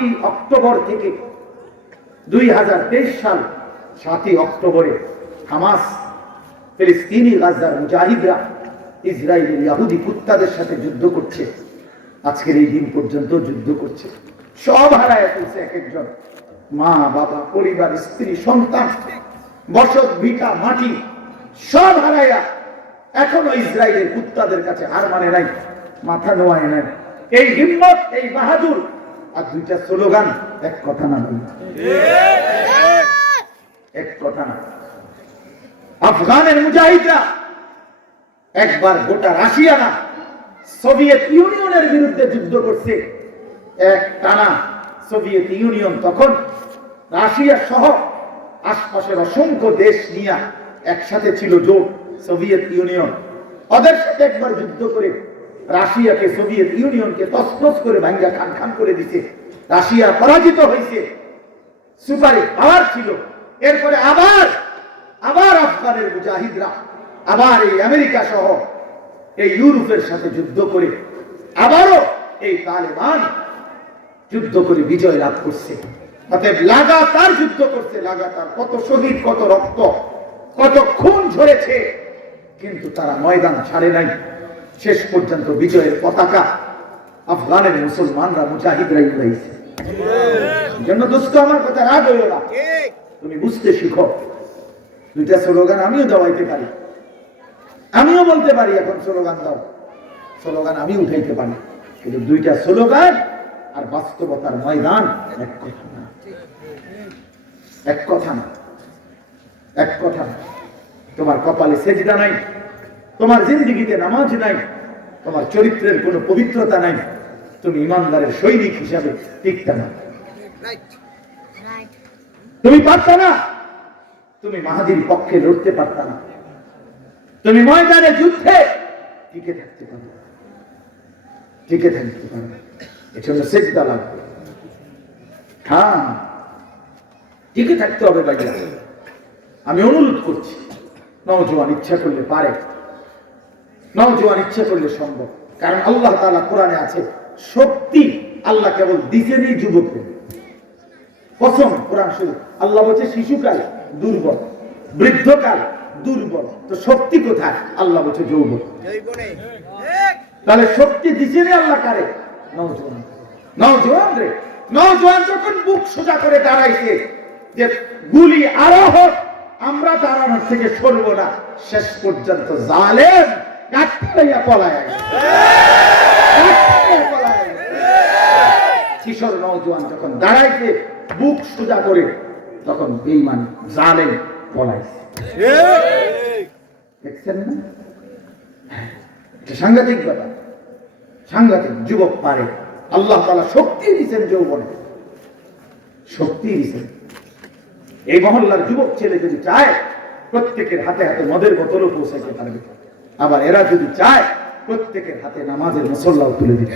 সাতই অক্টোবর থেকে দুই হাজার তেইশ সাল, সাতই অক্টোবরে হামাস, ফিলিস্তিনি গাজার মুজাহিদরা, ইসরায়েলি, ইয়াহুদি কুত্তাদের সাথে যুদ্ধ করছে। আজকের এই দিন পর্যন্ত যুদ্ধ করছে। সব হারায় ফেলছে এক একজন। মা, বাবা, পরিবার, স্ত্রী, সন্তান, বসত, ভিটা, মাটি, সব হারাইয়া এখনও ইসরায়েলের কুত্তাদের কাছে হার মানে নাই, মাথা নোয়ায় নেন এই হিম্মত, এই বাহাদুর আর দুইটা স্লোগান, এক কথা না এক কথা না। আফগানের মুজাহিদরা একবার গোটা রাশিয়া না সোভিয়েত ইউনিয়নের বিরুদ্ধে যুদ্ধ করছে। এক টানা সোভিয়েত ইউনিয়ন তখন রাশিয়া সহ আশপাশের অসংখ্য দেশ নিয়ে একসাথে ছিল জোট, সোভিয়েত ইউনিয়ন। ওদের সাথে একবার যুদ্ধ করে রাশিয়াকে সোভিয়েত ইউনিয়নকে তসনস করে ভাঙ্গা খান খান করে দিছে। রাশিয়া পরাজিত হয়েছে। সুপারি পাওয়ার ছিল। এরপরে আবার আবার আফগানের মুজাহিদরা, আবার এই আমেরিকা সহ এই ইউরোপের সাথে যুদ্ধ করে আবারও এই তালেবান যুদ্ধ করে বিজয় লাভ করছে। অতএব লাগাতার যুদ্ধ করছে, লাগাতার। কত শহীদ, কত রক্ত, কত খুন ঝরেছে, কিন্তু তারা ময়দান ছাড়ে নাই। শেষ পর্যন্ত বিজয়ের পতাকা আফগানের মুসলমানরা মুজাহিদরাই উড়াইছে। জন্য দোস্ত আমার কথা রাগ হইও না। তুমি বুঝতে শিখো। দুইটা স্লোগান আমিও দেওয়াইতে পারি। আমিও বলতে পারি এখন স্লোগান দাও। স্লোগান আমি উঠাইতে পারি। কিন্তু দুইটা স্লোগান আর বাস্তবতার ময়দান এক কথা না। এক কথা না। এক কথা না। তোমার কপালে সেজদা নাই। তোমার জিন্দিগিতে নামাজ নাই, তোমার চরিত্রের কোনো পবিত্রতা নাই, তুমি ইমানদারের সৈনিক হিসাবে টিকতে না। তুমি পারতা না, তুমি মাহাদির পক্ষে লড়তে পারতা না। তুমি ময়দানে যুদ্ধে টিকে থাকতে পারো টিকে থাকতে পারো এজন্য সেজদা লাগবে। হ্যাঁ টিকে থাকতে হবে বাজার আমি অনুরোধ করছি, নওজোয়ান ইচ্ছা করলে পারে। নওজোয়ান ইচ্ছা করলে সম্ভব। কারণ আল্লাহ তাআলা কোরআনে আছে, শক্তি আল্লাহ কেবল দিছেনই যুবকদের কসম কোরআন শুরু আল্লাহ বলছে শিশুকাল দুর্বল, বৃদ্ধকাল দুর্বল। তো শক্তি কোথায়? আল্লাহ বলছে যৌবন। তাহলে শক্তি দিছে রে আল্লাহ কারে? নওজোয়ান। নওজোয়ান রে? নওজোয়ান যখন বুক সোজা করে দাঁড়াইছে যে গুলি আরও হোক আমরা দাঁড়ানোর থেকে সরবো না। শেষ পর্যন্ত জালেম। কিশোর যখন দাঁড়াইছে, বুক সোজা করে তখন বেইমান জালেম পলাইছে। দেখছেন না? সাংঘাতিক ব্যাপার। সাংঘাতিক যুবক পারে। আল্লাহ তালা শক্তি দিচ্ছেন যৌবনে। শক্তি দিচ্ছেন এই মহল্লার যুবক ছেলে যদি চায়, প্রত্যেকের হাতে হাতে মদের বোতলও পৌঁছাইতে পারবে। আবার এরা যদি চায় প্রত্যেকের হাতে নামাজের মুসল্লাও তুলে দিতে